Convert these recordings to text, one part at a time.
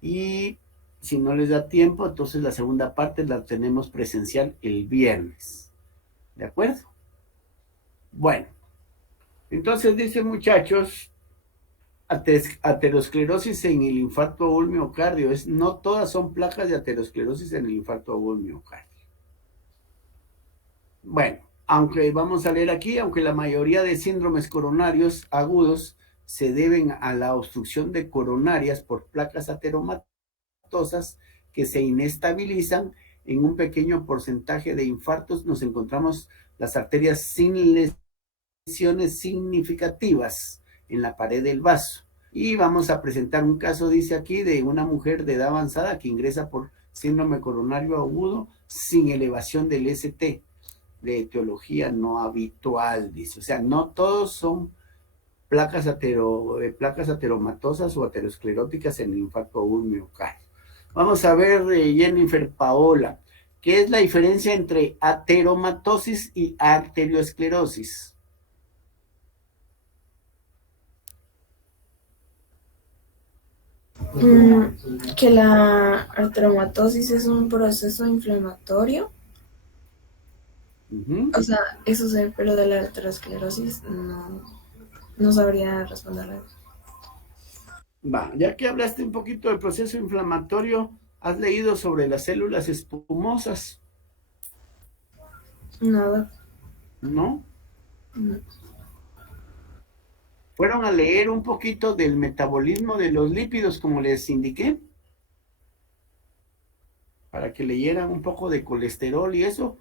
Y si no les da tiempo, entonces la segunda parte la tenemos presencial el viernes. ¿De acuerdo? Bueno, entonces dice muchachos, aterosclerosis en el infarto agudo miocardio. No todas son placas de aterosclerosis en el infarto agudo miocardio. Bueno, aunque vamos a leer aquí, aunque la mayoría de síndromes coronarios agudos se deben a la obstrucción de coronarias por placas ateromatosas que se inestabilizan, en un pequeño porcentaje de infartos nos encontramos las arterias sin lesiones significativas en la pared del vaso. Y vamos a presentar un caso, dice aquí, de una mujer de edad avanzada que ingresa por síndrome coronario agudo sin elevación del ST, de etiología no habitual, dice. O sea, no todos son placas ateromatosas o ateroscleróticas en el infarto agudo miocardio. Vamos a ver, Jennifer Paola, ¿qué es la diferencia entre ateromatosis y arteriosclerosis? Que la artromatosis es un proceso inflamatorio. Uh -huh. O sea, eso sé, pero de la arteriosclerosis no sabría responder. Va, ya que hablaste un poquito del proceso inflamatorio, ¿has leído sobre las células espumosas? Nada. ¿No? No. ¿Fueron a leer un poquito del metabolismo de los lípidos, como les indiqué? Para que leyeran un poco de colesterol y eso.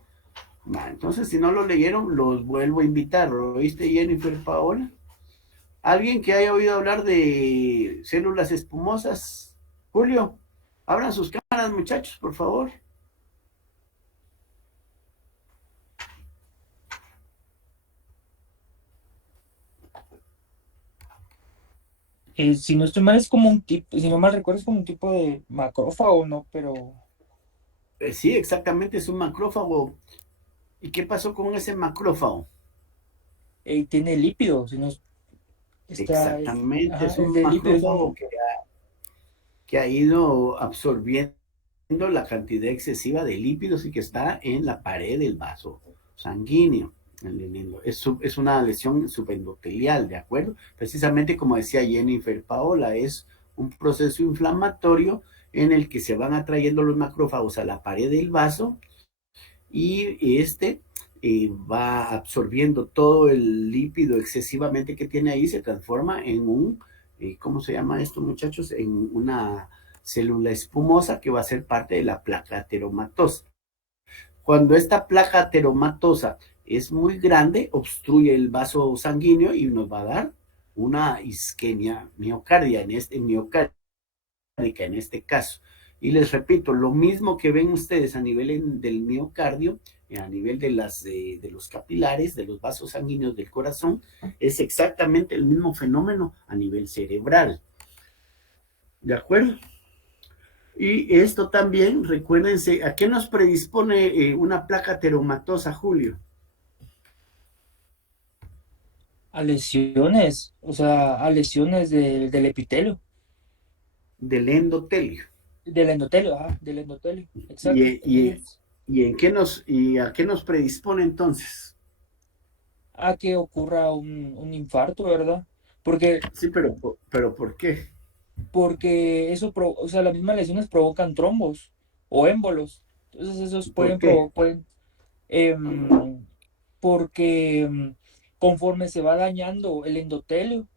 Va, entonces, si no lo leyeron, los vuelvo a invitar. ¿Lo oíste, Jennifer Paola? ¿Alguien que haya oído hablar de células espumosas? Julio, abran sus cámaras, muchachos, por favor. Si no estoy mal, es como un tipo, si no mal recuerdo, es como un tipo de macrófago, ¿no? Pero Sí, exactamente, es un macrófago. ¿Y qué pasó con ese macrófago? tiene lípidos, si no Exactamente, es ajá, es un de lípidos, macrófago que ha ido absorbiendo la cantidad excesiva de lípidos y que está en la pared del vaso sanguíneo. Es una lesión subendotelial, ¿de acuerdo? Precisamente como decía Jennifer Paola, es un proceso inflamatorio en el que se van atrayendo los macrófagos a la pared del vaso y va absorbiendo todo el lípido excesivamente que tiene ahí, se transforma en ¿cómo se llama esto, muchachos? En una célula espumosa que va a ser parte de la placa ateromatosa. Cuando esta placa ateromatosa es muy grande, obstruye el vaso sanguíneo y nos va a dar una isquemia miocardia, en este caso. Y les repito, lo mismo que ven ustedes a nivel del miocardio, a nivel de los capilares, de los vasos sanguíneos del corazón, es exactamente el mismo fenómeno a nivel cerebral. ¿De acuerdo? Y esto también, recuérdense, ¿a qué nos predispone una placa teromatosa, Julio? a lesiones, o sea, a lesiones del epitelio, Del endotelio. del endotelio, ¿Y, exacto. y, y a qué nos predispone entonces? A que ocurra un infarto, ¿verdad? Porque, Sí, pero ¿por qué? porque o sea, las mismas lesiones provocan trombos o émbolos. Entonces esos ¿Por qué? em, porque conforme se va dañando el endotelio,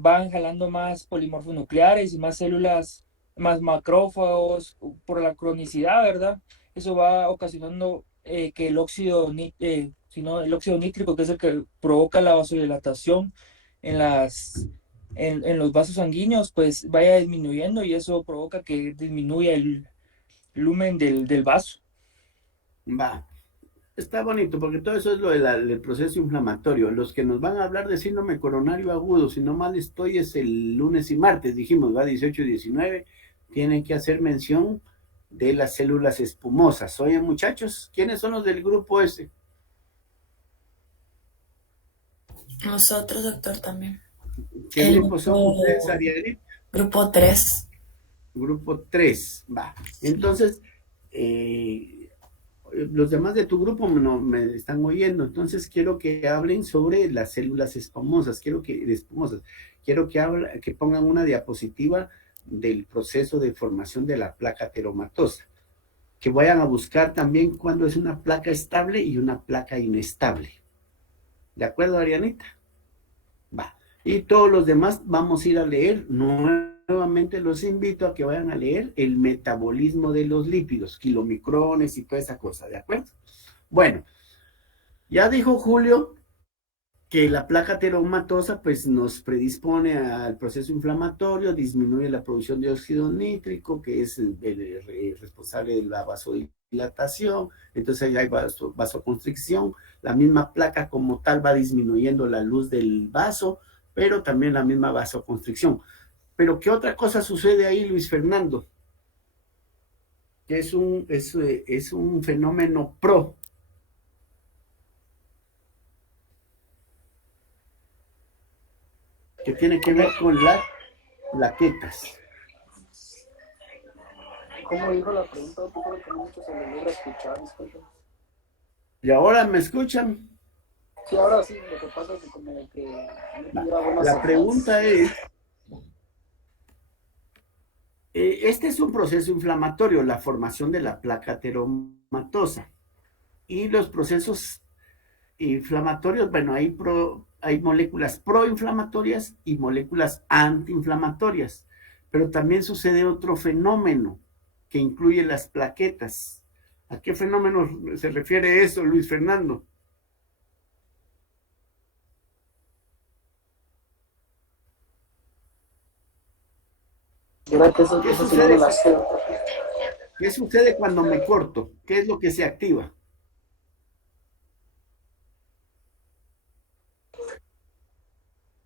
van jalando más polimorfos nucleares y más células, más macrófagos por la cronicidad, ¿verdad? Eso va ocasionando que el óxido nítrico, que es el que provoca la vasodilatación en en los vasos sanguíneos, pues vaya disminuyendo y eso provoca que disminuya el lumen del vaso. Va, está bonito porque todo eso es lo del proceso inflamatorio. Los que nos van a hablar de síndrome coronario agudo, si no mal estoy, es el lunes y martes, dijimos, va 18 y 19, tienen que hacer mención de las células espumosas. Oye, muchachos, ¿quiénes son los del grupo ese? Nosotros, doctor, también. ¿Qué El grupo son ustedes, grupo, Ariel? grupo 3. Grupo 3, va. Entonces, los demás de tu grupo no me están oyendo, entonces quiero que hablen sobre las células escamosas, que pongan una diapositiva del proceso de formación de la placa teromatosa, que vayan a buscar también cuándo es una placa estable y una placa inestable. ¿De acuerdo, Arianita? Va. Y todos los demás vamos a ir a leer. Nuevamente los invito a que vayan a leer el metabolismo de los lípidos, kilomicrones y toda esa cosa, ¿de acuerdo? Bueno, ya dijo Julio que la placa teromatosa pues nos predispone al proceso inflamatorio, disminuye la producción de óxido nítrico, que es el responsable de la vasodilatación, entonces ahí hay vasoconstricción, la misma placa como tal va disminuyendo la luz del vaso, pero también la misma vasoconstricción. Pero ¿qué otra cosa sucede ahí, Luis Fernando? Que es un fenómeno pro. Que tiene que ver con las plaquetas. ¿Cómo dijo la pregunta? Yo creo que mucho se le logra escuchar, disculpe. ¿Y ahora me escuchan? Sí, ahora sí, lo que pasa es que como que no tuviera buenas La pregunta es, este es un proceso inflamatorio, la formación de la placa teromatosa. Y los procesos inflamatorios, bueno, hay moléculas proinflamatorias y moléculas antiinflamatorias, pero también sucede otro fenómeno que incluye las plaquetas. ¿A qué fenómeno se refiere eso, Luis Fernando? ¿Qué sucede cuando me corto? ¿Qué es lo que se activa?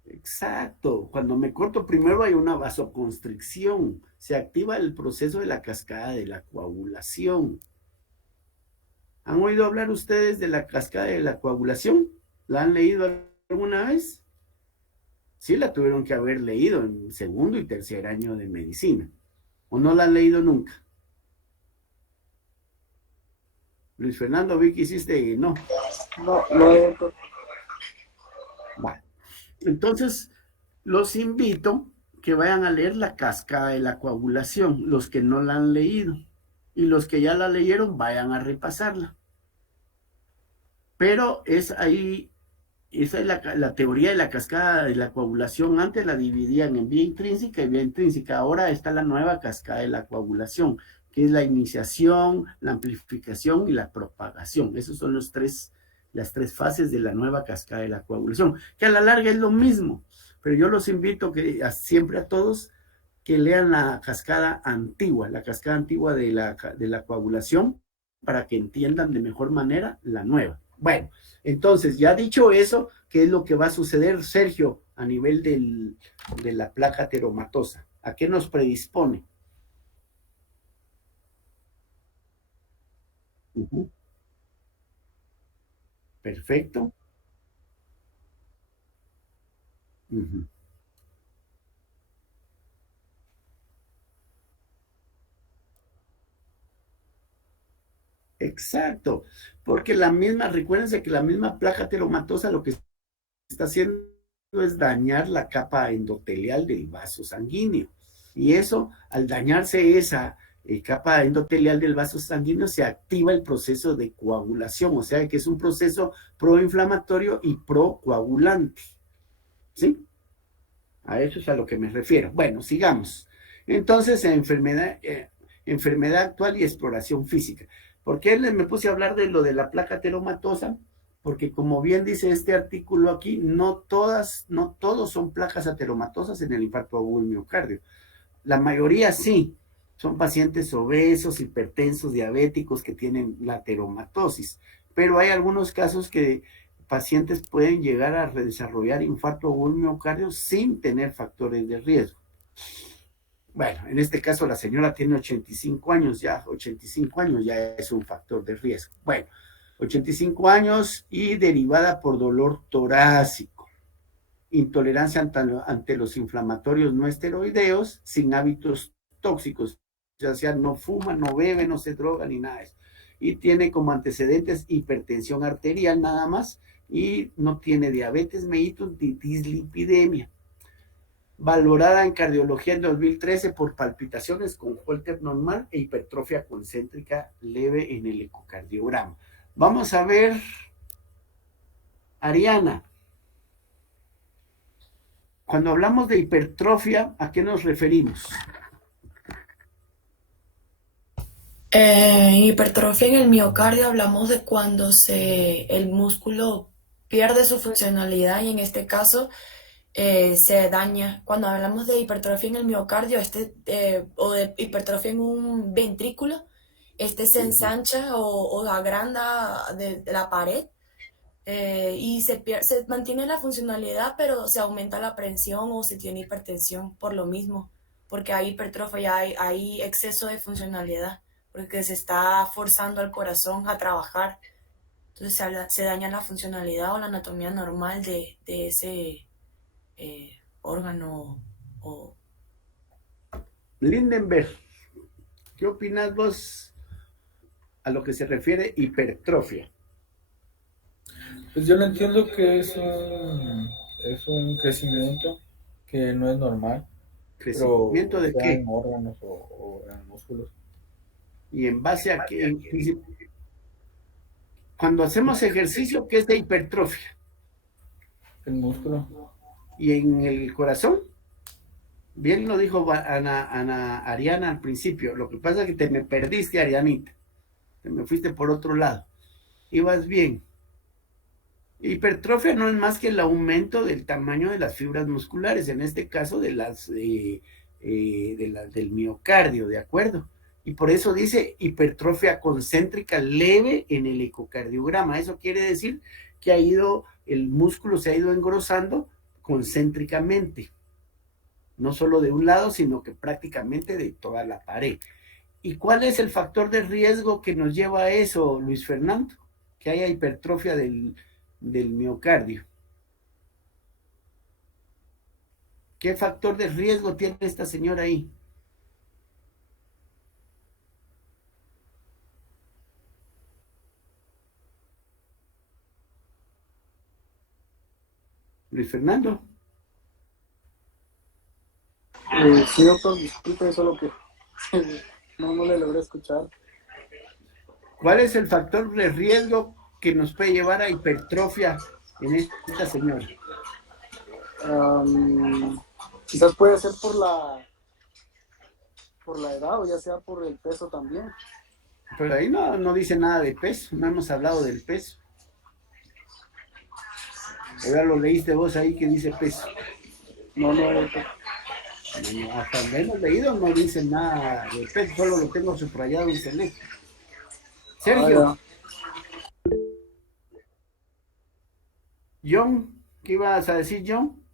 Exacto, cuando me corto primero hay una vasoconstricción, se activa el proceso de la cascada de la coagulación. ¿Han oído hablar ustedes de la cascada de la coagulación? ¿La han leído alguna vez? Sí, la tuvieron que haber leído en segundo y tercer año de medicina. ¿O no la han leído nunca? Luis Fernando, vi que hiciste no. No he... Vale. Entonces, los invito que vayan a leer la cascada de la coagulación, los que no la han leído. Y los que ya la leyeron, vayan a repasarla. Pero esa es la teoría de la cascada de la coagulación. Antes la dividían en vía intrínseca y vía intrínseca. Ahora está la nueva cascada de la coagulación, que es la iniciación, la amplificación y la propagación. Esos son las tres fases de la nueva cascada de la coagulación, que a la larga es lo mismo. Pero yo los invito siempre a todos que lean la cascada antigua de la coagulación, para que entiendan de mejor manera la nueva. Bueno, entonces, ya dicho eso, ¿qué es lo que va a suceder, Sergio, a nivel de la placa teromatosa? ¿A qué nos predispone? Perfecto. Exacto, porque recuérdense que la misma placa teromatosa lo que está haciendo es dañar la capa endotelial del vaso sanguíneo. Y eso, al dañarse esa capa endotelial del vaso sanguíneo, se activa el proceso de coagulación, o sea que es un proceso proinflamatorio y procoagulante. ¿Sí? A eso es a lo que me refiero. Bueno, sigamos. Entonces, enfermedad actual y exploración física. ¿Por qué me puse a hablar de lo de la placa teromatosa? Porque como bien dice este artículo aquí, no todos son placas ateromatosas en el infarto agudo del miocardio. La mayoría sí, son pacientes obesos, hipertensos, diabéticos que tienen la ateromatosis, pero hay algunos casos que pacientes pueden llegar a desarrollar infarto agudo del miocardio sin tener factores de riesgo. Bueno, en este caso la señora tiene 85 años ya es un factor de riesgo. Bueno, 85 años y derivada por dolor torácico, intolerancia ante los inflamatorios no esteroideos, sin hábitos tóxicos, o sea, no fuma, no bebe, no se droga ni nada de eso. Y tiene como antecedentes hipertensión arterial nada más, y no tiene diabetes mellitus ni dislipidemia. Valorada en cardiología en 2013 por palpitaciones con Holter normal e hipertrofia concéntrica leve en el ecocardiograma. Vamos a ver, Ariana, cuando hablamos de hipertrofia, ¿a qué nos referimos? En hipertrofia en el miocardio hablamos de cuando el músculo pierde su funcionalidad y en este caso se daña. Cuando hablamos de hipertrofia en el miocardio o de hipertrofia en un ventrículo, se ensancha o agranda de la pared y se mantiene la funcionalidad, pero se aumenta la presión o se tiene hipertensión por lo mismo, porque hay hipertrofia, hay exceso de funcionalidad, porque se está forzando al corazón a trabajar. Entonces se daña la funcionalidad o la anatomía normal de ese órgano. Lindenberg, ¿qué opinas vos a lo que se refiere hipertrofia? Pues yo lo entiendo que es un crecimiento que no es normal, ¿Crecimiento pero de sea qué? en órganos o en músculos. ¿Y en base a qué? Cuando hacemos ejercicio, ¿qué es de hipertrofia? El músculo. ¿Y en el corazón? Bien lo dijo Ariana al principio. Lo que pasa es que te me perdiste, Arianita. Te me fuiste por otro lado. Ibas bien. Hipertrofia no es más que el aumento del tamaño de las fibras musculares, en este caso del miocardio, ¿de acuerdo? Y por eso dice hipertrofia concéntrica leve en el ecocardiograma. Eso quiere decir que el músculo se ha ido engrosando concéntricamente. No solo de un lado, sino que prácticamente de toda la pared. ¿Y cuál es el factor de riesgo que nos lleva a eso, Luis Fernando? Que haya hipertrofia del miocardio. ¿Qué factor de riesgo tiene esta señora ahí? Luis Fernando. Sí, doctor, disculpe, solo que no le logré escuchar. ¿Cuál es el factor de riesgo que nos puede llevar a hipertrofia en esta señora? Quizás puede ser por la edad o ya sea por el peso también. Pero ahí no dice nada de peso, no hemos hablado del peso. ¿O ya lo leíste vos ahí que dice peso? No, doctor. No, hasta donde hemos leído no dice nada de peso, solo lo tengo subrayado en celeste. Sergio. John, ¿qué ibas a decir, John?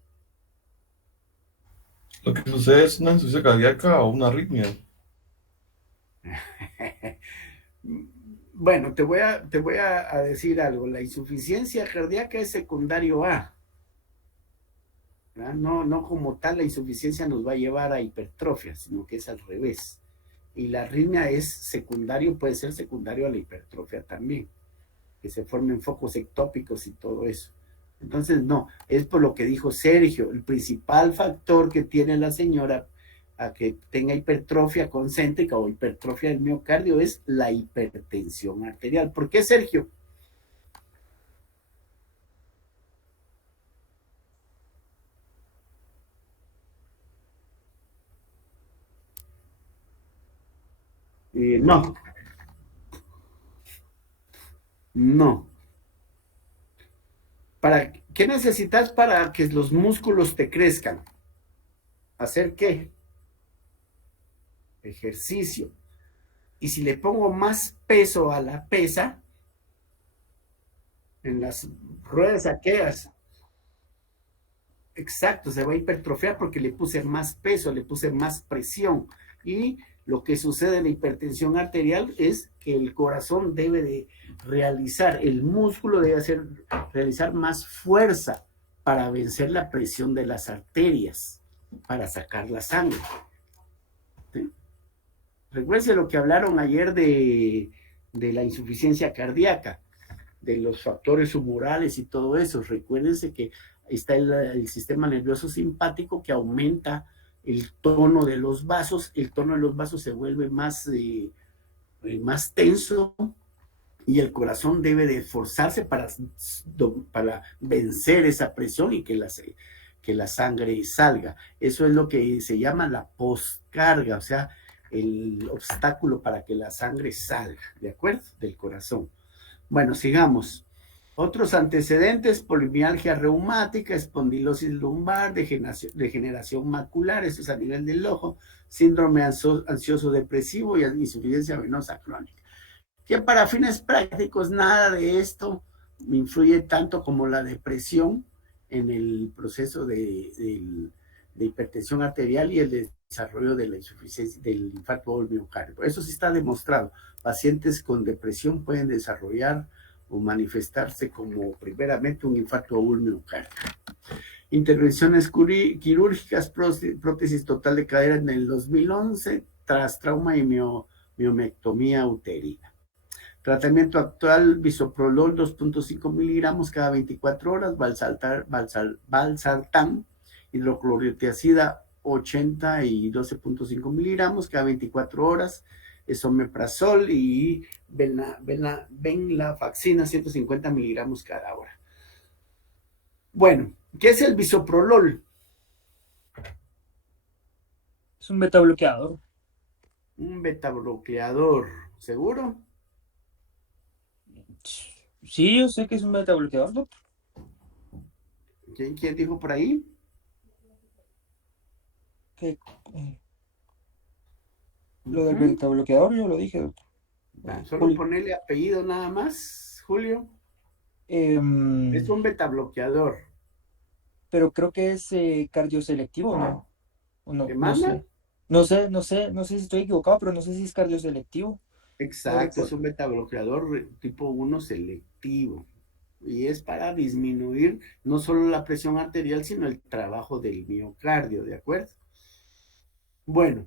Lo que sucede es una insuficiencia cardíaca o una arritmia. Bueno, te voy a decir algo. La insuficiencia cardíaca es secundario A. ¿Verdad? No como tal la insuficiencia nos va a llevar a hipertrofia, sino que es al revés. Y la arritmia es secundario, puede ser secundario a la hipertrofia también, que se formen focos ectópicos y todo eso. Entonces, no, es por lo que dijo Sergio, el principal factor que tiene la señora a que tenga hipertrofia concéntrica o hipertrofia del miocardio es la hipertensión arterial. ¿Por qué, Sergio? No. ¿Qué necesitas para que los músculos te crezcan? ¿Hacer qué? Ejercicio. Y si le pongo más peso a la pesa, en las ruedas aquellas, exacto, se va a hipertrofiar porque le puse más peso, le puse más presión. Y lo que sucede en la hipertensión arterial es que el corazón debe de realizar, el músculo debe realizar más fuerza para vencer la presión de las arterias, para sacar la sangre. ¿Sí? Recuérdense lo que hablaron ayer de la insuficiencia cardíaca, de los factores humorales y todo eso. Recuérdense que está el sistema nervioso simpático que aumenta el tono de los vasos. El tono de los vasos se vuelve más tenso y el corazón debe de esforzarse para vencer esa presión y que la sangre salga. Eso es lo que se llama la postcarga, o sea, el obstáculo para que la sangre salga, ¿de acuerdo? Del corazón. Bueno, sigamos. Otros antecedentes: polimialgia reumática, espondilosis lumbar, degeneración macular, eso es a nivel del ojo, síndrome ansioso depresivo y insuficiencia venosa crónica. Que para fines prácticos nada de esto influye tanto como la depresión en el proceso de hipertensión arterial y el desarrollo de la insuficiencia del infarto del miocardio. Eso sí está demostrado. Pacientes con depresión pueden desarrollar o manifestarse como primeramente un infarto agudo miocardio. Intervenciones quirúrgicas, prótesis total de cadera en el 2011 tras trauma y miomectomía uterina. Tratamiento actual: bisoprolol 2.5 miligramos cada 24 horas, valsartán, hidroclorotiazida 80 y 12.5 miligramos cada 24 horas, esomeprazol y venlafaxina 150 miligramos cada hora. Bueno, ¿qué es el bisoprolol? Es un beta bloqueador. Un beta bloqueador, ¿seguro? Sí, yo sé que es un beta bloqueador, doctor. ¿Quién dijo por ahí? Que, lo del beta bloqueador yo lo dije, doctor. Solo ponerle apellido nada más, Julio. Es un beta bloqueador. Pero creo que es cardioselectivo, ¿no? ¿Qué manda? No sé si estoy equivocado, pero no sé si es cardioselectivo. Exacto, es un beta bloqueador tipo 1 selectivo. Y es para disminuir no solo la presión arterial, sino el trabajo del miocardio, ¿de acuerdo? Bueno,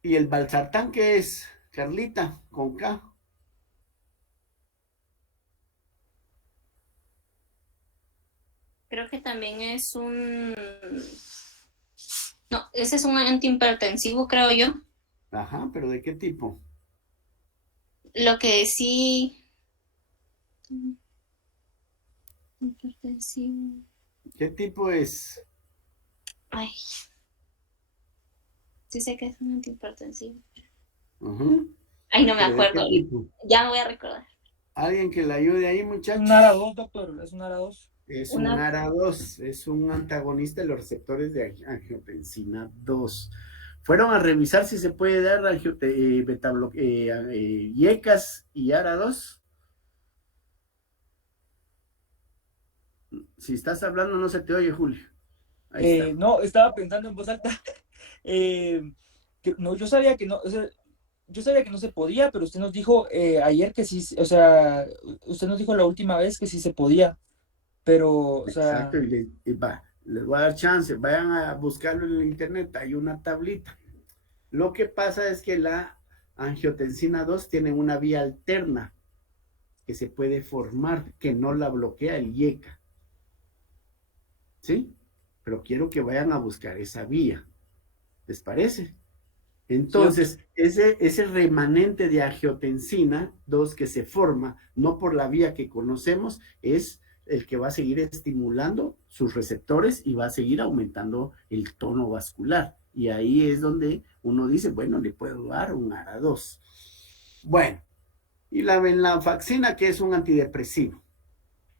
¿y el valsartán qué es, Carlita, con K? Creo que también es no, ese es un antihipertensivo, creo yo. Ajá, ¿pero de qué tipo? Lo que sí... Hipertensivo. ¿Qué tipo es? Ay. Sí sé que es un antihipertensivo. Uh-huh. Ay, no me ¿Pero acuerdo. Ya me voy a recordar. ¿Alguien que le ayude ahí, muchachos? Un ARA2, doctor, es un ARA2. Es un ARA2, es un antagonista de los receptores de angiotensina 2. Fueron a revisar si se puede dar IECAS y ARA2. Si estás hablando no se te oye, Julio. No, estaba pensando en voz alta. No, yo sabía que no, o sea, yo sabía que no se podía, pero usted nos dijo ayer que sí, o sea, usted nos dijo la última vez que sí se podía, pero, o sea... Exacto, les voy a dar chance, vayan a buscarlo en el internet, hay una tablita. Lo que pasa es que la angiotensina 2 tiene una vía alterna que se puede formar, que no la bloquea el IECA. ¿Sí? Pero quiero que vayan a buscar esa vía. ¿Les parece? Entonces, ese remanente de angiotensina 2 que se forma, no por la vía que conocemos, es el que va a seguir estimulando sus receptores y va a seguir aumentando el tono vascular. Y ahí es donde uno dice, bueno, le puedo dar un ARA2. Bueno, y la venlafaxina, que es un antidepresivo.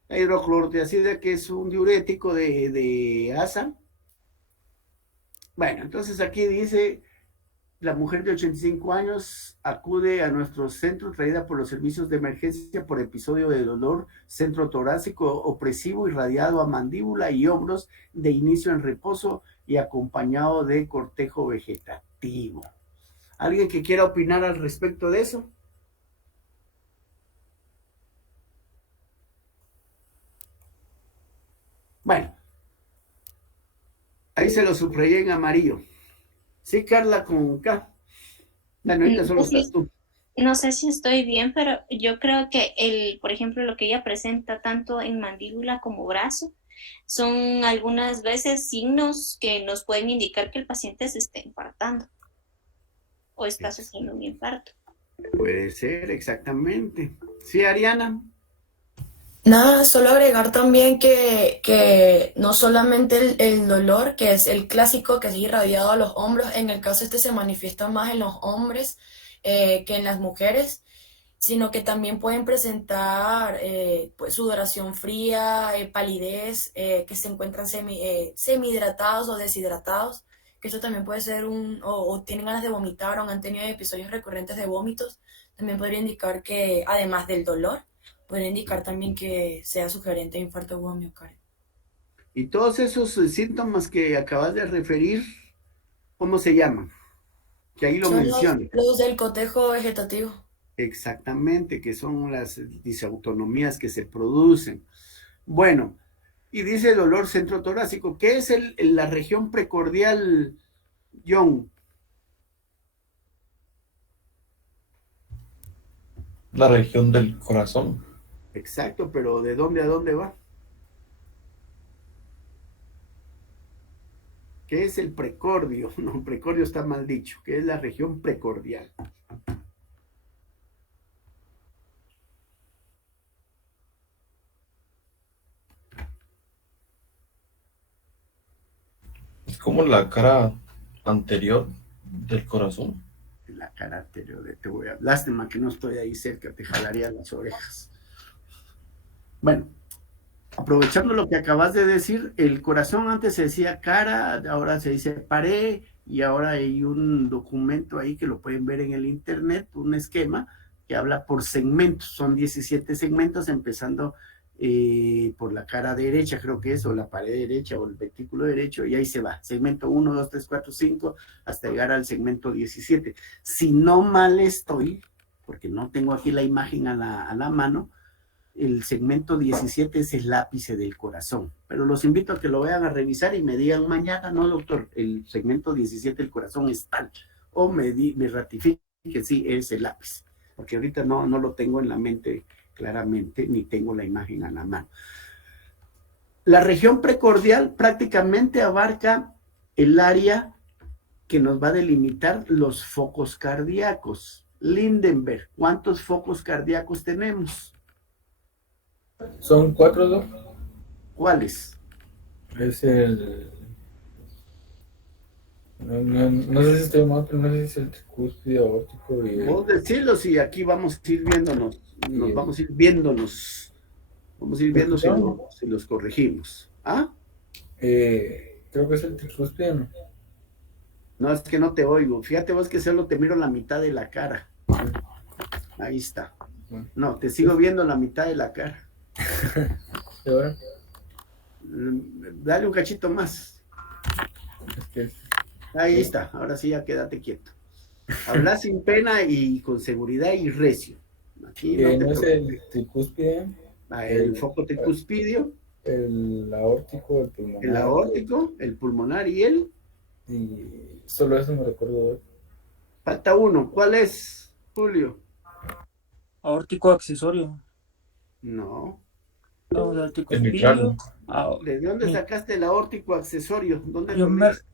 La hidroclorotiazida, que es un diurético de ASA. Bueno, entonces aquí dice... La mujer de 85 años acude a nuestro centro traída por los servicios de emergencia por episodio de dolor centro torácico opresivo irradiado a mandíbula y hombros de inicio en reposo y acompañado de cortejo vegetativo. ¿Alguien que quiera opinar al respecto de eso? Bueno, ahí se lo subrayé en amarillo. Sí, Carla, con K. Bueno, ahorita No solo sé estás si, tú. no sé si estoy bien, pero yo creo que por ejemplo, lo que ella presenta tanto en mandíbula como brazo, son algunas veces signos que nos pueden indicar que el paciente se está infartando o está sufriendo un infarto. Puede ser, exactamente. Sí, Ariana. Nada, solo agregar también que no solamente el dolor, que es el clásico que es irradiado a los hombros, en el caso este se manifiesta más en los hombres que en las mujeres, sino que también pueden presentar pues, sudoración fría, palidez, que se encuentran semihidratados o deshidratados, que eso también puede ser o tienen ganas de vomitar o han tenido episodios recurrentes de vómitos, también podría indicar que, además del dolor, podría indicar también que sea sugerente de infarto agudo miocardio. Y todos esos síntomas que acabas de referir, ¿cómo se llaman? Que ahí lo Son mencioné. los del cotejo vegetativo. Exactamente, que son las disautonomías que se producen. Bueno, y dice dolor centrotorácico. ¿Qué es la región precordial, John? La región del corazón. Exacto, pero ¿de dónde a dónde va? ¿Qué es el precordio? No, precordio está mal dicho. ¿Qué es la región precordial? Es como la cara anterior del corazón. La cara anterior de te voy a... Lástima que no estoy ahí cerca, te jalaría las orejas. Bueno, aprovechando lo que acabas de decir, el corazón antes se decía cara, ahora se dice pared, y ahora hay un documento ahí que lo pueden ver en el internet, un esquema que habla por segmentos, son 17 segmentos, empezando por la cara derecha, creo que es, o la pared derecha, o el ventrículo derecho, y ahí se va, segmento 1, 2, 3, 4, 5, hasta llegar al segmento 17. Si no mal estoy, porque no tengo aquí la imagen a la mano, el segmento 17 es el ápice del corazón, pero los invito a que lo vayan a revisar y me digan mañana, no doctor, el segmento 17 del corazón es tal, o me ratifique que sí es el ápice, porque ahorita no lo tengo en la mente claramente, ni tengo la imagen a la mano. La región precordial prácticamente abarca el área que nos va a delimitar los focos cardíacos. Lindenberg, ¿cuántos focos cardíacos tenemos? Son 4, ¿no? ¿Cuáles? Es el... No sé si estoy mal, pero no sé si es el tricúspide aórtico y Vos decirlo, y aquí vamos a ir viéndonos, vamos a ir viéndonos, vamos a ir viendo si los corregimos. ¿Ah? creo que es el tricúspide, ¿no? No, es que no te oigo. Fíjate vos que solo te miro la mitad de la cara. Ahí está. No, te sigo viendo la mitad de la cara. ¿Y ahora? Dale un cachito más. Es que... Ahí está. Ahora sí ya quédate quieto. Habla sin pena y con seguridad y recio. Aquí no no es el tricúspide. El foco tricuspidio. El aórtico, el pulmonar. El aórtico, el pulmonar y el... Y solo eso me recuerdo de... Falta uno. ¿Cuál es, Julio? Aórtico accesorio. No. Vamos al El tricuspidio. mitral. ¿De dónde sacaste el aórtico accesorio? ¿Dónde Yo lo me, leíste?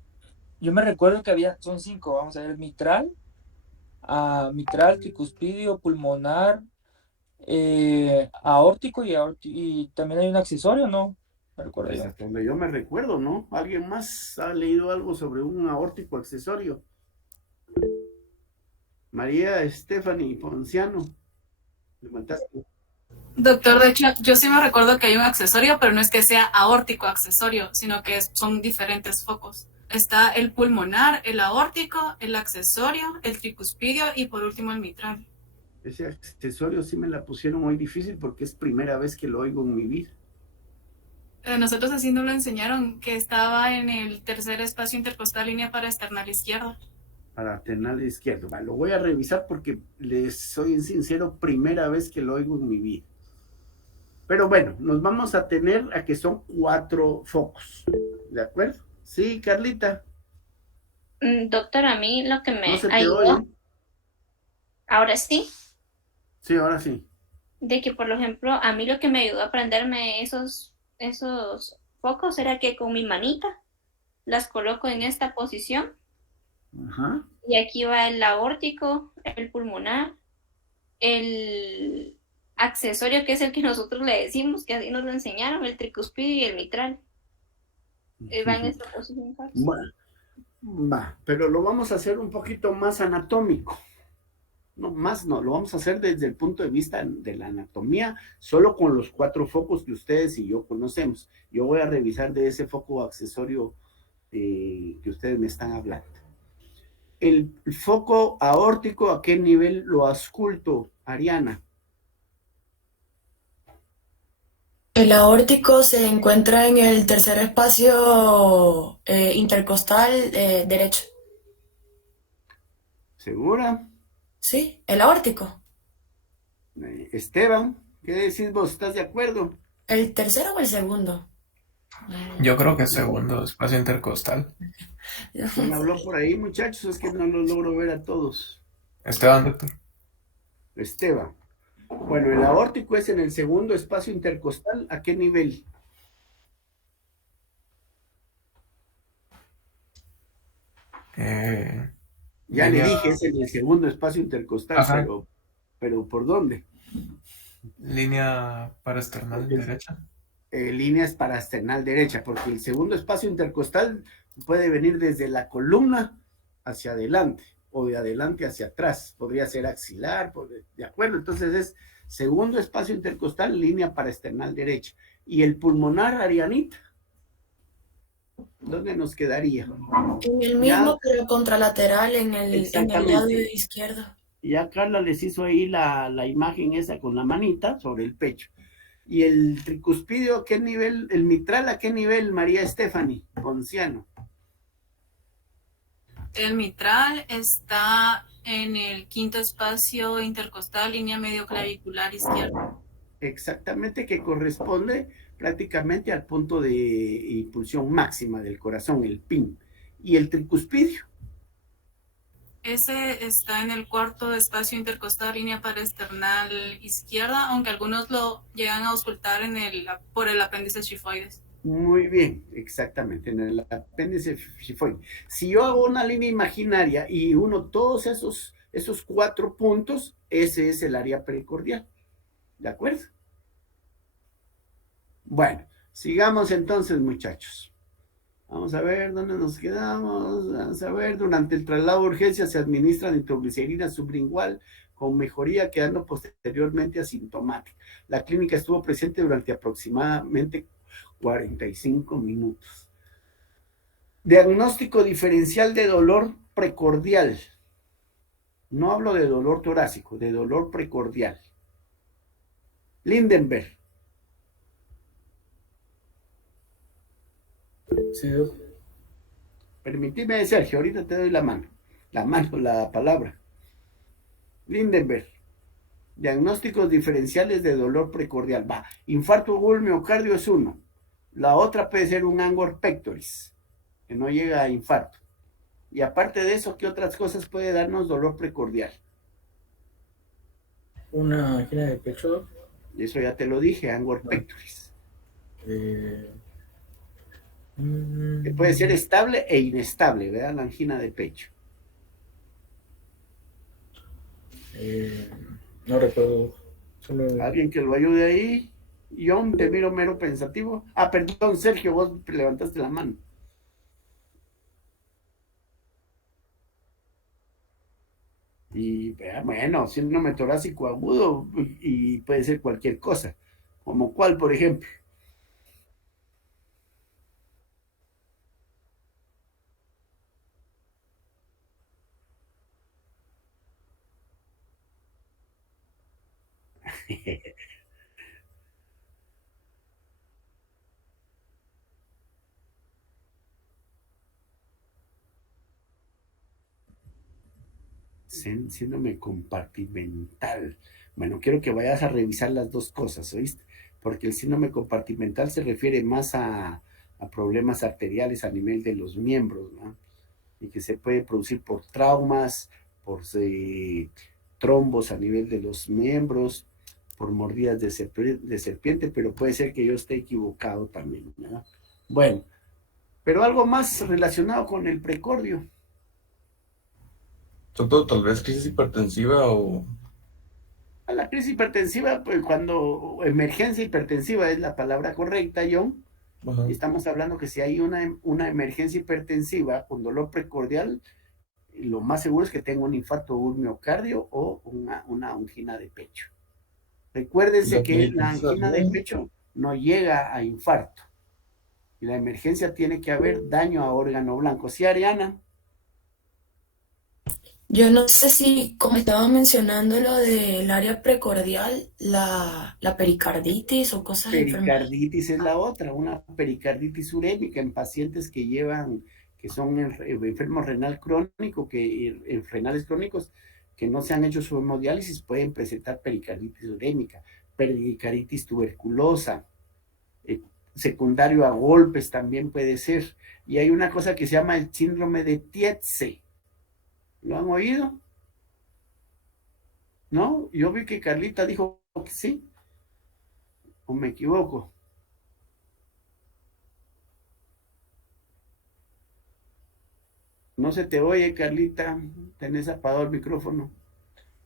yo me recuerdo que son 5. Vamos a ver, mitral, tricuspidio, pulmonar, aórtico y también hay un accesorio, ¿no? Me recuerdo Pues yo. hasta donde yo me recuerdo, ¿no? ¿Alguien más ha leído algo sobre un aórtico accesorio? María Stephanie Ponciano. Levantaste. Doctor, de hecho, yo sí me recuerdo que hay un accesorio, pero no es que sea aórtico accesorio, sino que son diferentes focos. Está el pulmonar, el aórtico, el accesorio, el tricuspidio y por último el mitral. Ese accesorio sí me la pusieron muy difícil porque es primera vez que lo oigo en mi vida. Nosotros así nos lo enseñaron, que estaba en el tercer espacio intercostal línea paraesternal izquierda. Paraesternal izquierdo. Vale, lo voy a revisar porque les soy sincero, primera vez que lo oigo en mi vida. Pero bueno, nos vamos a tener a que son 4 focos. ¿De acuerdo? Sí, Carlita. Doctor, a mí lo que No me se te ayudó, oye. Ahora sí, Sí, ahora sí. de que por ejemplo, a mí lo que me ayudó a aprenderme esos focos era que con mi manita las coloco en esta posición Ajá. y aquí va el aórtico, el pulmonar, el accesorio que es el que nosotros le decimos, que así nos lo enseñaron, el tricuspidio y el mitral. Va en esta posición, Carlos. Bueno, va, pero lo vamos a hacer un poquito más anatómico. No, más no, lo vamos a hacer desde el punto de vista de la anatomía, solo con los 4 focos que ustedes y yo conocemos. Yo voy a revisar de ese foco accesorio que ustedes me están hablando. El foco aórtico, ¿a qué nivel lo ausculto, Ariana? El aórtico se encuentra en el tercer espacio intercostal derecho. ¿Segura? Sí, el aórtico. Esteban, ¿qué decís vos? ¿Estás de acuerdo? ¿El tercero o el segundo? Yo creo que segundo, espacio intercostal. ¿Quién habló por ahí, muchachos? Es que no los logro ver a todos. Esteban, doctor. Esteban. Bueno, el aórtico es en el segundo espacio intercostal. ¿A qué nivel? Ya le Línea, dije, es en el segundo espacio intercostal, ajá, pero ¿por dónde? línea parasternal Porque derecha. líneas parasternal derecha, porque el segundo espacio intercostal puede venir desde la columna hacia adelante o de adelante hacia atrás, podría ser axilar, de acuerdo, entonces es segundo espacio intercostal, línea parasternal derecha. Y el pulmonar, Arianita, ¿dónde nos quedaría? En el Ya, mismo, pero contralateral en el lado exactamente. izquierdo. Ya Carla les hizo ahí la imagen esa con la manita sobre el pecho. ¿Y el tricuspidio a qué nivel? ¿El mitral a qué nivel, María Stephanie Ponciano? El mitral está en el quinto espacio intercostal, línea medio clavicular izquierda. Exactamente, que corresponde prácticamente al punto de impulsión máxima del corazón, el PIN. ¿Y el tricuspidio? Ese está en el cuarto espacio intercostal, línea parasternal izquierda, aunque algunos lo llegan a auscultar por el apéndice chifoides. Muy bien, exactamente, en el apéndice chifoide. Si yo hago una línea imaginaria y uno todos esos 4 puntos, ese es el área pericordial. ¿De acuerdo? Bueno, sigamos entonces, muchachos. Vamos a ver dónde nos quedamos. Vamos a ver, durante el traslado de urgencia se administra nitroglicerina sublingual con mejoría quedando posteriormente asintomática. La clínica estuvo presente durante aproximadamente 45 minutos. Diagnóstico diferencial de dolor precordial. No hablo de dolor torácico, de dolor precordial. Lindenberg. Sí, Permitime, Sergio, ahorita te doy la palabra. Lindenberg. Diagnósticos diferenciales de dolor precordial. Va, infarto agudo miocardio es uno. La otra puede ser un angor pectoris, que no llega a infarto. Y aparte de eso, ¿qué otras cosas puede darnos dolor precordial? una angina de pecho. Eso ya te lo dije, angor pectoris. Eh, Que puede ser estable e inestable, ¿verdad? La angina de pecho. no recuerdo. Solo ¿Alguien que lo ayude ahí? John, te miro mero pensativo. Ah, perdón, Sergio, vos levantaste la mano. Y bueno, síndrome torácico agudo y puede ser cualquier cosa. ¿Como cuál, por ejemplo? Síndrome compartimental. Bueno, quiero que vayas a revisar las dos cosas, ¿oíste? Porque el síndrome compartimental se refiere más a problemas arteriales a nivel de los miembros, ¿no? Y que se puede producir por traumas, por trombos a nivel de los miembros, por mordidas de serpiente, pero puede ser que yo esté equivocado también, ¿verdad? Bueno, pero algo más relacionado con el precordio. Doctor, tal vez crisis hipertensiva o... A la crisis hipertensiva, pues cuando emergencia hipertensiva es la palabra correcta, John, Ajá. estamos hablando que si hay una emergencia hipertensiva con dolor precordial, lo más seguro es que tenga un infarto de un miocardio o una angina de pecho. Recuérdense que la angina de pecho no llega a infarto. Y la emergencia tiene que haber daño a órgano blanco. ¿Sí, Ariana? Yo no sé si, como estaba mencionando lo del área precordial, la pericarditis o cosas enfermedades. Pericarditis es la otra, una pericarditis urémica en pacientes que son enfermos renal crónico, renales crónicos, que no se han hecho su hemodiálisis, pueden presentar pericarditis urémica, pericarditis tuberculosa, secundario a golpes también puede ser. Y hay una cosa que se llama el síndrome de Tietze. ¿Lo han oído? ¿No? Yo vi que Carlita dijo que sí. ¿O me equivoco? No se te oye, Carlita. Tenés apagado el micrófono.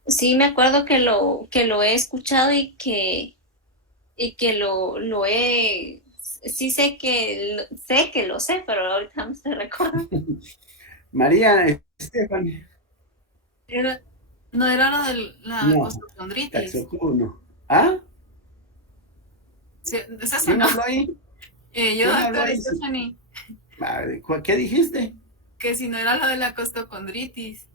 Sí, me acuerdo que lo he escuchado y que lo he... Sí sé que lo sé, pero ahorita no se recuerda. María Estefan. No era lo de la No, costocondritis. taxocuno. ¿Ah? Sí, ¿es eso, ¿Quién no? habló ahí? Yo, habló doctora ahí? Stephanie, ¿Qué dijiste? que si no era lo de la costocondritis.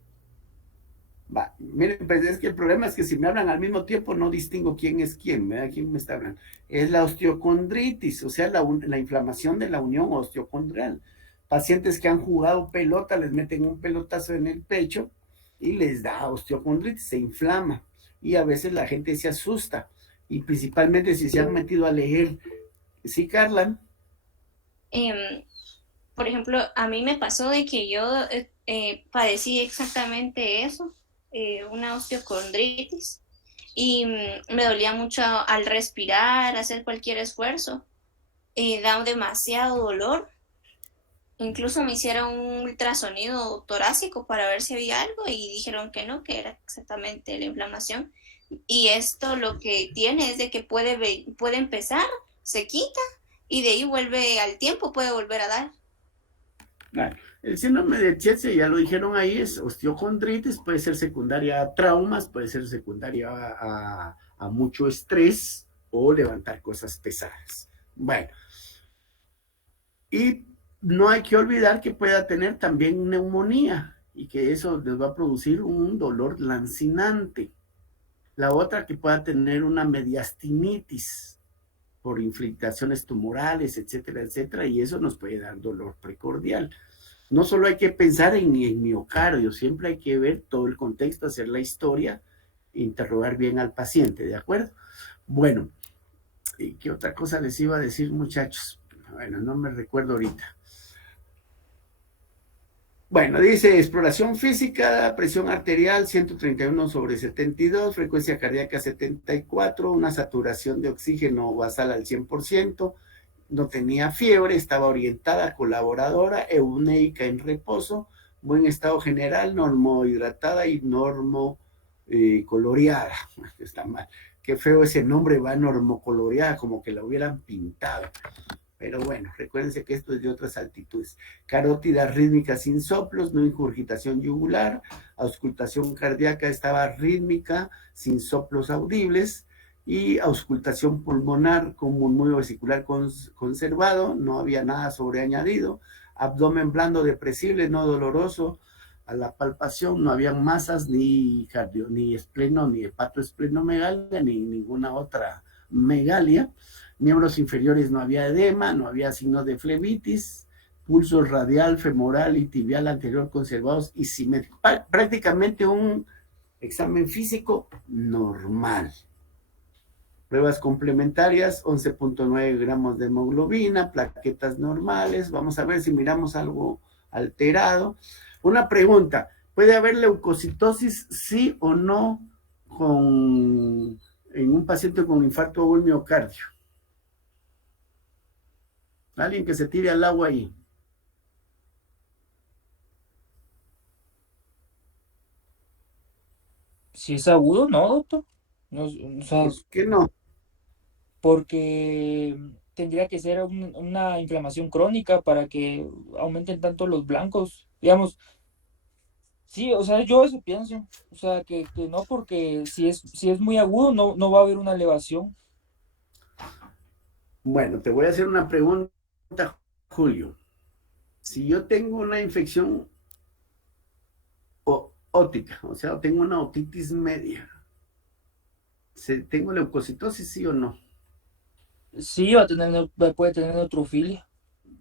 Va, miren, pues es que el problema es que si me hablan al mismo tiempo no distingo quién es quién, ¿verdad? ¿Quién me está hablando? Es la osteocondritis, o sea, la inflamación de la unión osteocondrial. Pacientes que han jugado pelota, les meten un pelotazo en el pecho y les da osteocondritis, se inflama. Y a veces la gente se asusta, y principalmente si se han metido a leer. ¿Sí, Carla? Por ejemplo, a mí me pasó de que yo padecí exactamente eso, una osteocondritis, y me dolía mucho al respirar, hacer cualquier esfuerzo, da demasiado dolor. Incluso me hicieron un ultrasonido torácico para ver si había algo y dijeron que no, que era exactamente la inflamación. Y esto lo que tiene es de que puede empezar, se quita y de ahí vuelve al tiempo, puede volver a dar. Claro. El síndrome de Tietze, ya lo dijeron ahí, es osteocondritis, puede ser secundaria a traumas, puede ser secundaria a mucho estrés o levantar cosas pesadas. Bueno, y no hay que olvidar que pueda tener también neumonía y que eso les va a producir un dolor lancinante. La otra, que pueda tener una mediastinitis por infiltraciones tumorales, etcétera, etcétera, y eso nos puede dar dolor precordial. No solo hay que pensar en el miocardio, siempre hay que ver todo el contexto, hacer la historia, interrogar bien al paciente, ¿de acuerdo? Bueno, ¿qué otra cosa les iba a decir, muchachos? Bueno, no me recuerdo ahorita. Bueno, dice exploración física, presión arterial 131/72, frecuencia cardíaca 74, una saturación de oxígeno basal al 100%, no tenía fiebre, estaba orientada, colaboradora, euneica en reposo, buen estado general, normohidratada y normocoloreada. Está mal. Qué feo ese nombre, va normocoloreada, como que la hubieran pintado. Pero bueno, recuérdense que esto es de otras altitudes. Carótida rítmica sin soplos, no ingurgitación yugular, auscultación cardíaca estaba rítmica, sin soplos audibles, y auscultación pulmonar con murmullo vesicular conservado, no había nada sobreañadido, abdomen blando depresible, no doloroso, a la palpación no habían masas ni espleno, ni hepatoesplenomegalia, ni ninguna otra megalia. Miembros inferiores no había edema, no había signos de flebitis, pulso radial, femoral y tibial anterior conservados y simétricos. Prácticamente un examen físico normal. Pruebas complementarias, 11.9 gramos de hemoglobina, plaquetas normales. Vamos a ver si miramos algo alterado. Una pregunta, ¿puede haber leucocitosis sí o no en un paciente con infarto agudo del miocardio? Alguien que se tire al agua ahí. Si es agudo, no, doctor. No, o sea, ¿Por qué no? porque tendría que ser una inflamación crónica para que aumenten tanto los blancos. Digamos, sí, o sea, yo eso pienso. O sea, que no, porque si es muy agudo, no va a haber una elevación. Bueno, te voy a hacer una pregunta, Julio. Si yo tengo una infección ótica, o sea, tengo una otitis media, ¿tengo leucocitosis, sí o no? Sí, puede tener neutrofilia.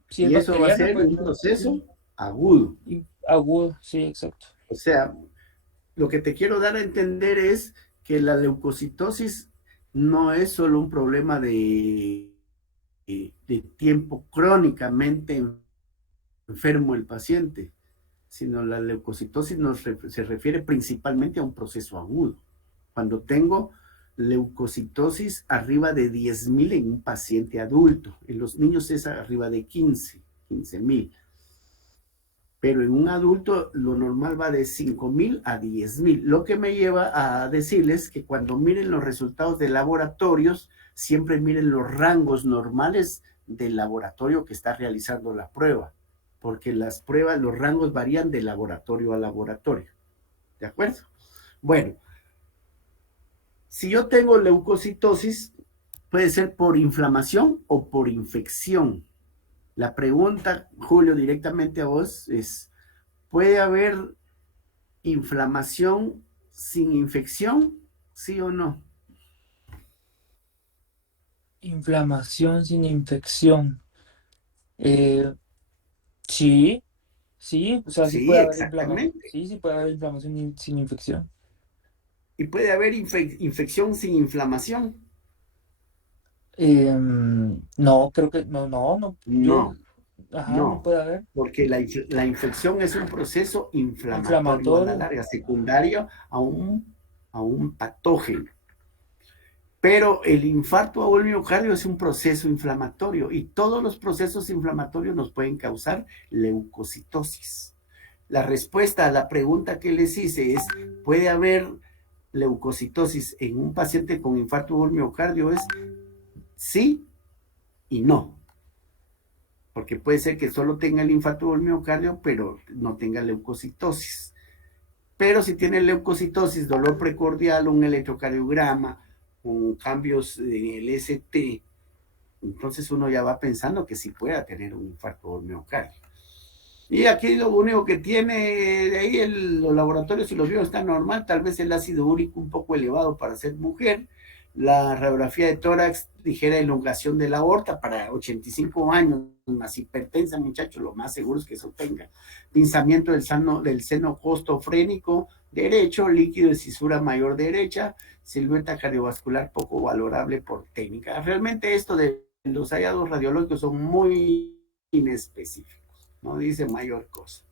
Si es Y eso va a bacteriana, ser puede un tener proceso agudo. agudo, sí, exacto. O sea, lo que te quiero dar a entender es que la leucocitosis no es solo un problema de tiempo crónicamente enfermo el paciente, sino la leucocitosis se refiere principalmente a un proceso agudo. Cuando tengo leucocitosis arriba de 10,000 en un paciente adulto, en los niños es arriba de 15,000. Pero en un adulto lo normal va de 5,000 a 10,000, lo que me lleva a decirles que cuando miren los resultados de laboratorios, siempre miren los rangos normales del laboratorio que está realizando la prueba, porque las pruebas, los rangos varían de laboratorio a laboratorio. ¿De acuerdo? Bueno, si yo tengo leucocitosis, puede ser por inflamación o por infección. La pregunta, Julio, directamente a vos es, ¿puede haber inflamación sin infección? ¿Sí o no? Inflamación sin infección. Eh, sí, sí, o sea, sí Sí, puede haber inflamación. exactamente. Sí, sí puede haber inflamación sin infección. Y puede haber infección sin inflamación. No, creo que no, yo, No, ajá, no no, puede haber porque la infección es un proceso inflamatorio a la inflamatorio. larga, secundario a un patógeno. Pero el infarto agudo del miocardio es un proceso inflamatorio y todos los procesos inflamatorios nos pueden causar leucocitosis. La respuesta a la pregunta que les hice es, ¿puede haber leucocitosis en un paciente con infarto agudo del miocardio? Es sí y no. Porque puede ser que solo tenga el infarto del miocardio, pero no tenga leucocitosis. Pero si tiene leucocitosis, dolor precordial, un electrocardiograma, con cambios en el ST, entonces uno ya va pensando que sí pueda tener un infarto del miocardio. Y aquí lo único que tiene de ahí los laboratorios, si los vio, está normal, tal vez el ácido úrico un poco elevado para ser mujer, la radiografía de tórax, ligera elongación de la aorta para 85 años, más hipertensa, muchachos, lo más seguro es que eso tenga. Pinzamiento del seno costofrénico derecho, líquido de cisura mayor derecha, silueta cardiovascular poco valorable por técnica. Realmente esto de los hallazgos radiológicos son muy inespecíficos, no dice mayor cosa.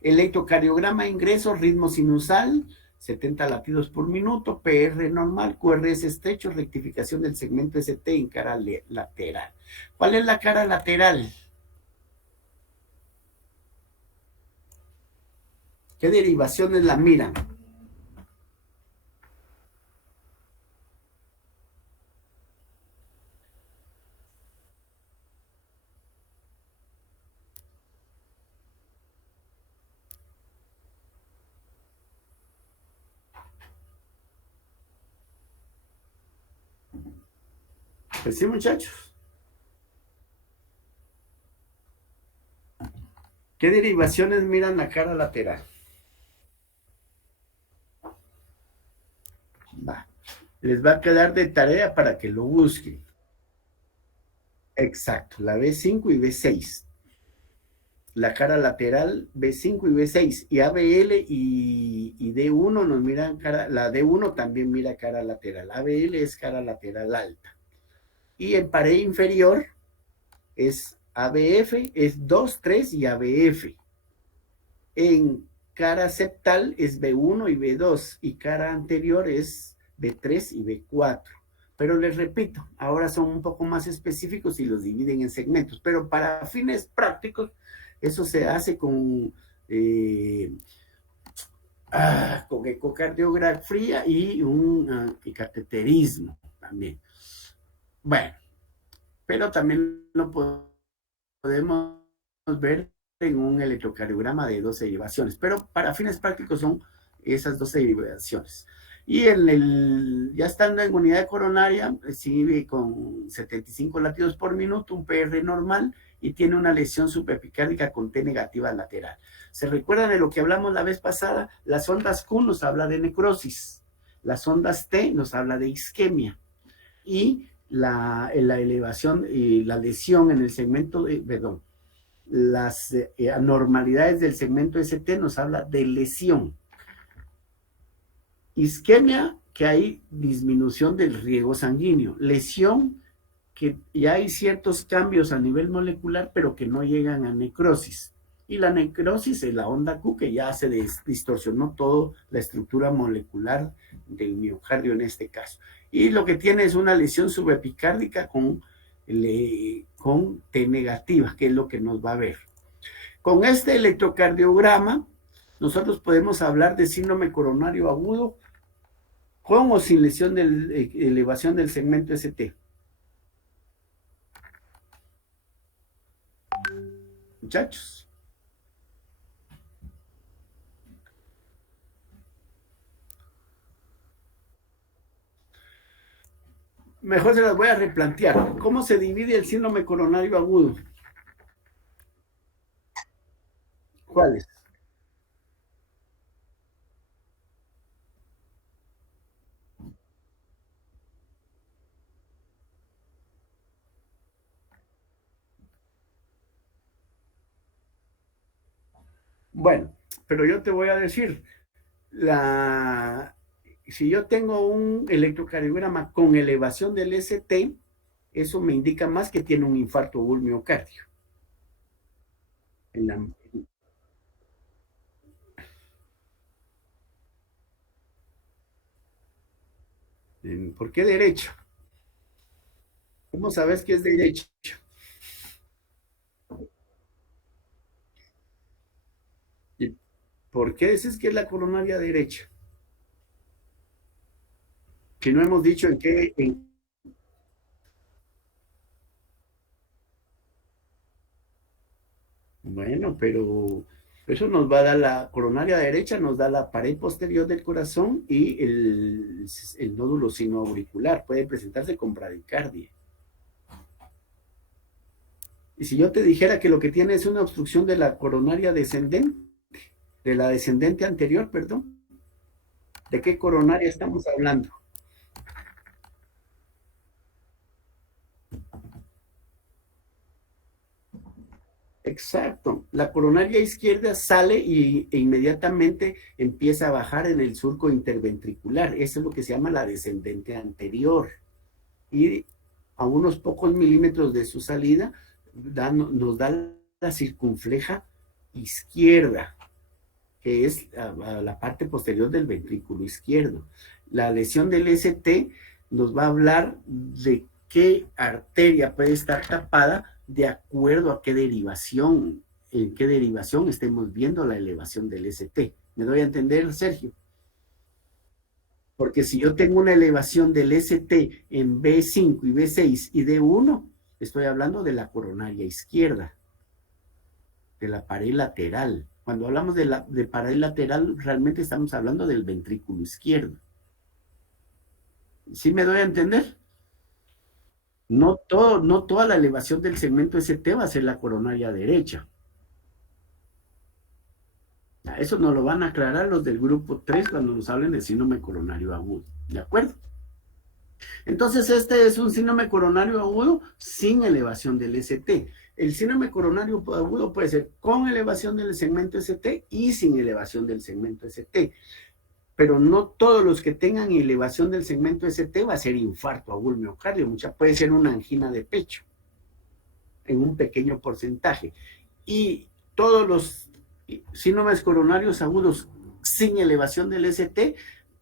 Electrocardiograma ingreso, ritmo sinusal, 70 latidos por minuto, PR normal, QRS estrecho, rectificación del segmento ST en cara lateral. ¿Cuál es la cara lateral? ¿Qué derivaciones la miran? Pues sí, muchachos. ¿Qué derivaciones miran la cara lateral? Va. Les va a quedar de tarea para que lo busquen. Exacto, la B5 y B6. La cara lateral B5 y B6. Y ABL y D1 nos miran cara, la D1 también mira cara lateral. ABL es cara lateral alta. Y en pared inferior es ABF, es 2, 3 y ABF. En cara septal es B1 y B2 y cara anterior es B3 y B4. Pero les repito, ahora son un poco más específicos y los dividen en segmentos. Pero para fines prácticos, eso se hace con ecocardiografía y un cateterismo también. Bueno, pero también lo podemos ver en un electrocardiograma de 12 derivaciones, pero para fines prácticos son esas 12 derivaciones. Y ya estando en unidad coronaria, sigue con 75 latidos por minuto, un PR normal, y tiene una lesión subepicárdica con T negativa lateral. ¿Se recuerdan de lo que hablamos la vez pasada? Las ondas Q nos habla de necrosis, las ondas T nos habla de isquemia, y la elevación y la lesión en el segmento las anormalidades del segmento ST nos habla de lesión. Isquemia, que hay disminución del riego sanguíneo. Lesión, que ya hay ciertos cambios a nivel molecular, pero que no llegan a necrosis. Y la necrosis es la onda Q, que ya se distorsionó toda la estructura molecular del miocardio en este caso. Y lo que tiene es una lesión subepicárdica con T negativa, que es lo que nos va a ver. Con este electrocardiograma, nosotros podemos hablar de síndrome coronario agudo con o sin lesión de elevación del segmento ST. Muchachos. Mejor se las voy a replantear. ¿Cómo se divide el síndrome coronario agudo? ¿Cuáles? Bueno, pero yo te voy a decir, si yo tengo un electrocardiograma con elevación del ST, eso me indica más que tiene un infarto o un miocardio. ¿Por qué derecho? ¿Cómo sabes que es derecho? ¿Y por qué dices que es la coronaria derecha? Que no hemos dicho en qué... Bueno, pero eso nos va a dar la coronaria derecha, nos da la pared posterior del corazón y el nódulo sinoauricular. Puede presentarse con bradicardia. Y si yo te dijera que lo que tiene es una obstrucción de la coronaria descendente, de la descendente anterior, perdón, ¿de qué coronaria estamos hablando? Exacto, la coronaria izquierda sale e inmediatamente empieza a bajar en el surco interventricular. Eso es lo que se llama la descendente anterior. Y a unos pocos milímetros de su salida nos da la circunfleja izquierda, que es la parte posterior del ventrículo izquierdo. La lesión del ST nos va a hablar de qué arteria puede estar tapada de acuerdo a qué derivación, en qué derivación estemos viendo la elevación del ST. ¿Me doy a entender, Sergio? Porque si yo tengo una elevación del ST en B5 y B6 y D1, estoy hablando de la coronaria izquierda, de la pared lateral. Cuando hablamos de pared lateral, realmente estamos hablando del ventrículo izquierdo. ¿Sí me doy a entender? No toda la elevación del segmento ST va a ser la coronaria derecha. Eso nos lo van a aclarar los del grupo 3 cuando nos hablen de síndrome coronario agudo. ¿De acuerdo? Entonces, este es un síndrome coronario agudo sin elevación del ST. El síndrome coronario agudo puede ser con elevación del segmento ST y sin elevación del segmento ST. Pero no todos los que tengan elevación del segmento ST va a ser infarto agudo miocardio. Puede ser una angina de pecho en un pequeño porcentaje. Y todos los síndromes coronarios agudos sin elevación del ST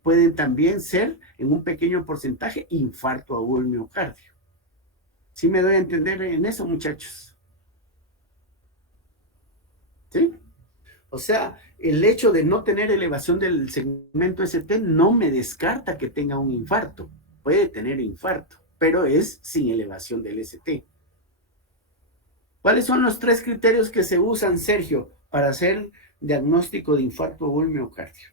pueden también ser, en un pequeño porcentaje, infarto agudo del miocardio. ¿Sí me doy a entender en eso, muchachos? ¿Sí? O sea, el hecho de no tener elevación del segmento ST no me descarta que tenga un infarto. Puede tener infarto, pero es sin elevación del ST. ¿Cuáles son los 3 criterios que se usan, Sergio, para hacer diagnóstico de infarto agudo del miocardio?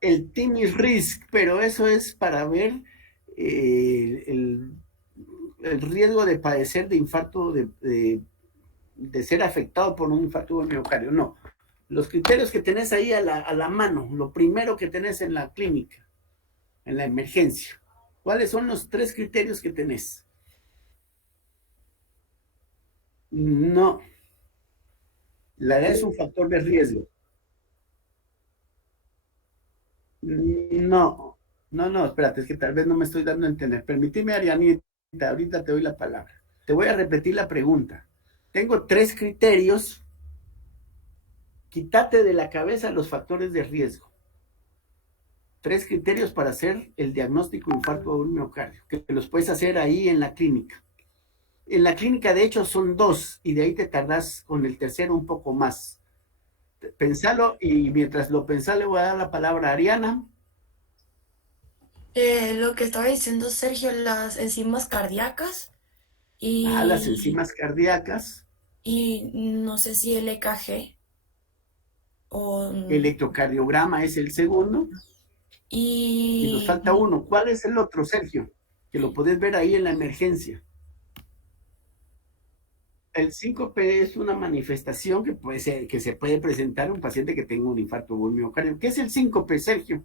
El TIMI risk, pero eso es para ver el riesgo de padecer de infarto, de ser afectado por un infarto del miocardio. No, los criterios que tenés ahí a la mano, lo primero que tenés en la clínica, en la emergencia. ¿Cuáles son los 3 criterios que tenés? No, la edad es un factor de riesgo. No, no, espérate, es que tal vez no me estoy dando a entender. Permíteme, Arianita, ahorita te doy la palabra. Te voy a repetir la pregunta. Tengo 3 criterios. Quítate de la cabeza los factores de riesgo. 3 criterios para hacer el diagnóstico de infarto agudo del miocardio, que los puedes hacer ahí en la clínica. En la clínica, de hecho, son 2, y de ahí te tardás con el tercero un poco más. Pensalo, y mientras lo pensás le voy a dar la palabra a Ariana. Lo que estaba diciendo Sergio, las enzimas cardíacas Las y, enzimas cardíacas, y no sé si el EKG o, electrocardiograma es el segundo, y nos y falta uno. ¿Cuál es el otro, Sergio? Que lo podés ver ahí en la emergencia. El síncope es una manifestación que puede ser, que se puede presentar en un paciente que tenga un infarto agudo del miocardio. ¿Qué es el síncope, Sergio?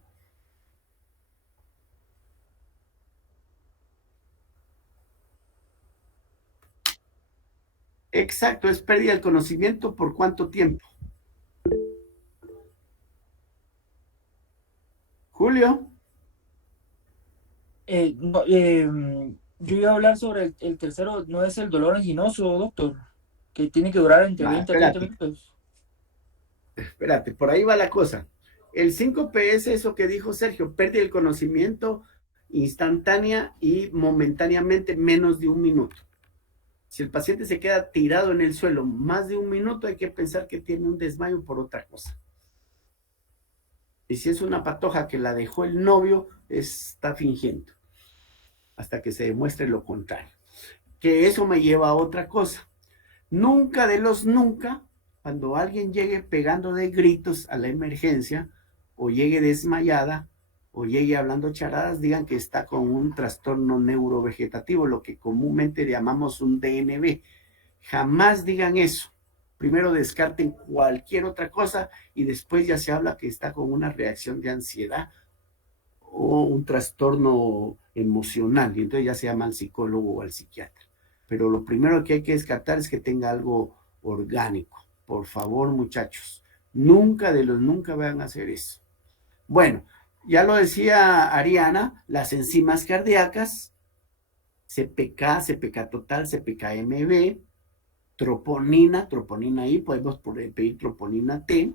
Exacto, es pérdida del conocimiento. ¿Por cuánto tiempo? Julio. No, yo iba a hablar sobre el tercero, no es el dolor anginoso, doctor, que tiene que durar entre 20 a 30 minutos. Espérate, por ahí va la cosa. El síncope es eso que dijo Sergio, pérdida del conocimiento instantánea y momentáneamente menos de un minuto. Si el paciente se queda tirado en el suelo más de un minuto, hay que pensar que tiene un desmayo por otra cosa. Y si es una patoja que la dejó el novio, está fingiendo, hasta que se demuestre lo contrario. Que eso me lleva a otra cosa. Nunca de los nunca, cuando alguien llegue pegando de gritos a la emergencia, o llegue desmayada, o llegue hablando charadas, digan que está con un trastorno neurovegetativo, lo que comúnmente llamamos un DNB. Jamás digan eso. Primero descarten cualquier otra cosa y después ya se habla que está con una reacción de ansiedad o un trastorno emocional, y entonces ya se llama al psicólogo o al psiquiatra. Pero lo primero que hay que descartar es que tenga algo orgánico. Por favor, muchachos, nunca de los nunca van a hacer eso. Bueno, ya lo decía Ariana, las enzimas cardíacas, CPK, CPK total, CPK-MB, troponina I, podemos pedir troponina T,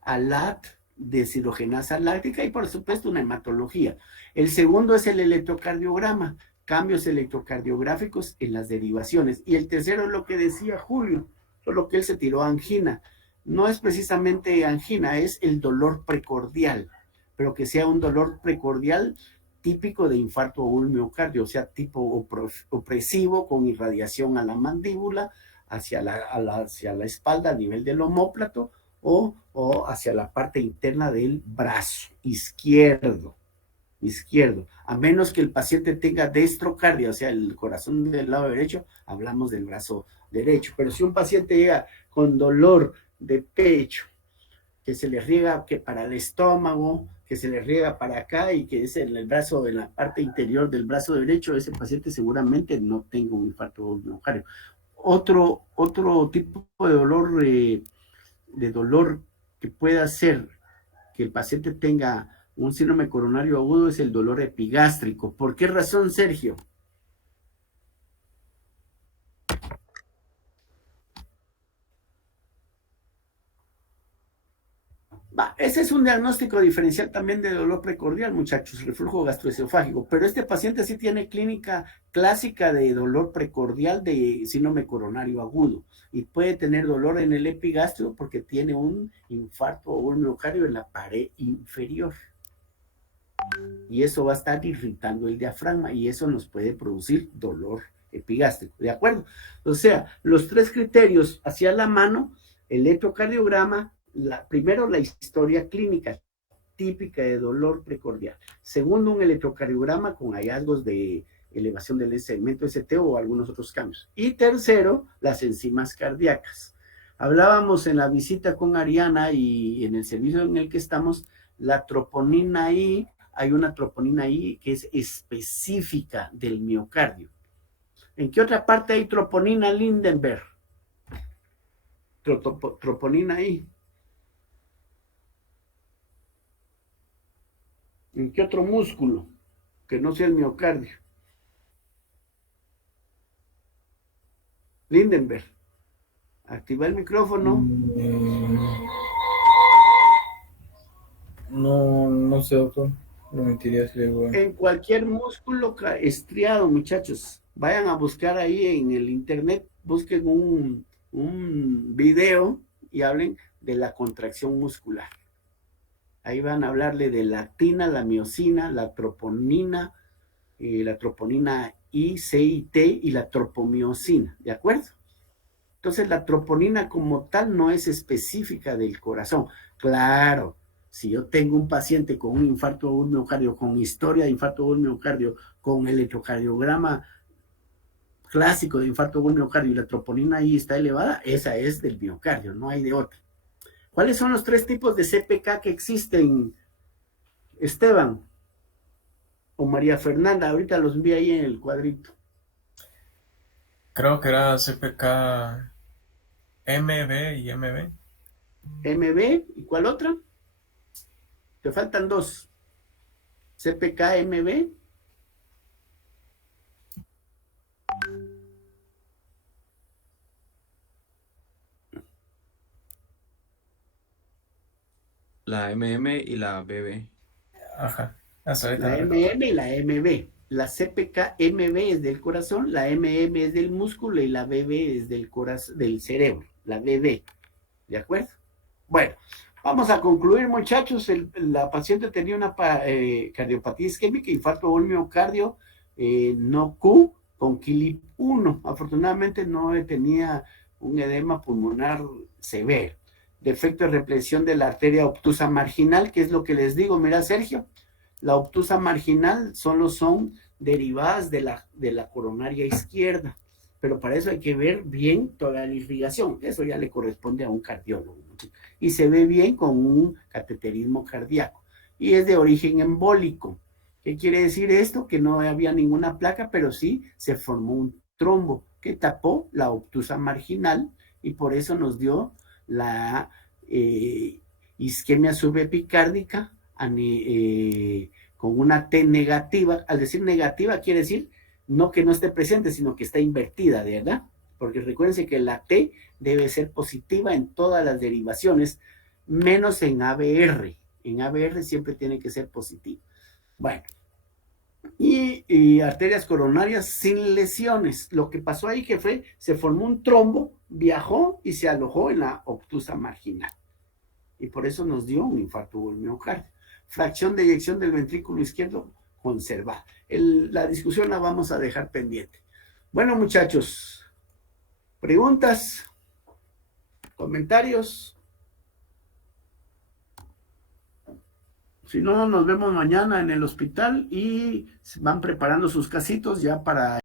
ALAT, deshidrogenasa láctica y por supuesto una hematología. El segundo es el electrocardiograma, cambios electrocardiográficos en las derivaciones. Y el tercero es lo que decía Julio, solo que él se tiró a angina. No es precisamente angina, es el dolor precordial, pero que sea un dolor precordial típico de infarto agudo del miocardio, o sea, tipo opresivo con irradiación a la mandíbula, hacia la espalda a nivel del omóplato o hacia la parte interna del brazo izquierdo, a menos que el paciente tenga destrocardia, o sea, el corazón del lado derecho, hablamos del brazo derecho. Pero si un paciente llega con dolor de pecho, que se le riega que para el estómago, que se le riega para acá y que es en el brazo, en la parte interior del brazo derecho, ese paciente seguramente no tenga un infarto miocardio. Otro tipo de dolor que pueda hacer que el paciente tenga un síndrome coronario agudo es el dolor epigástrico. ¿Por qué razón, Sergio? Ese es un diagnóstico diferencial también de dolor precordial, muchachos, reflujo gastroesofágico, pero este paciente sí tiene clínica clásica de dolor precordial de síndrome coronario agudo y puede tener dolor en el epigastrio porque tiene un infarto o un miocardio en la pared inferior. Y eso va a estar irritando el diafragma y eso nos puede producir dolor epigástrico, ¿de acuerdo? O sea, los 3 criterios hacia la mano, el electrocardiograma, primero la historia clínica típica de dolor precordial. Segundo, un electrocardiograma con hallazgos de elevación del segmento ST o algunos otros cambios. Y tercero, las enzimas cardíacas. Hablábamos en la visita con Ariana y en el servicio en el que estamos, la troponina I, hay una troponina I que es específica del miocardio. ¿En qué otra parte hay troponina Lindenberg? Troponina I. ¿En qué otro músculo que no sea el miocardio? Lindenberg. Activa el micrófono. No sé, doctor. No mentiría si le digo. En cualquier músculo estriado, muchachos. Vayan a buscar ahí en el internet, busquen un video y hablen de la contracción muscular. Ahí van a hablarle de la actina, la miosina, la troponina I, C y T y la tropomiosina, ¿de acuerdo? Entonces la troponina como tal no es específica del corazón. Claro, si yo tengo un paciente con un infarto o un miocardio, con historia de infarto o un miocardio, con electrocardiograma clásico de infarto o un miocardio y la troponina I está elevada, esa es del miocardio, no hay de otra. ¿Cuáles son los 3 tipos de CPK que existen, Esteban o María Fernanda? Ahorita los vi ahí en el cuadrito. Creo que era CPK MB y MB. MB, ¿y cuál otra? Te faltan 2. CPK MB. La MM y la BB. Ajá. Hasta ahorita La no recuerdo. MM y la MB. La CPK MB es del corazón, la MM es del músculo y la BB es del corazón, del cerebro, la BB. ¿De acuerdo? Bueno, vamos a concluir, muchachos. La paciente tenía una cardiopatía isquémica, infarto o un miocardio no Q con KILIP 1. Afortunadamente no tenía un edema pulmonar severo. Defecto de represión de la arteria obtusa marginal, que es lo que les digo. Mira, Sergio, la obtusa marginal solo son derivadas de la coronaria izquierda, pero para eso hay que ver bien toda la irrigación. Eso ya le corresponde a un cardiólogo. Y se ve bien con un cateterismo cardíaco. Y es de origen embólico. ¿Qué quiere decir esto? Que no había ninguna placa, pero sí se formó un trombo que tapó la obtusa marginal y por eso nos dio la isquemia subepicárdica con una T negativa. Al decir negativa quiere decir no que no esté presente, sino que está invertida, ¿verdad? Porque recuérdense que la T debe ser positiva en todas las derivaciones, menos en ABR. En ABR siempre tiene que ser positivo. Bueno, y arterias coronarias sin lesiones. Lo que pasó ahí que fue, se formó un trombo, viajó y se alojó en la obtusa marginal. Y por eso nos dio un infarto o el miocardio. Fracción de eyección del ventrículo izquierdo conservada. La discusión la vamos a dejar pendiente. Bueno, muchachos, preguntas, comentarios. Si no, nos vemos mañana en el hospital y van preparando sus casitos ya para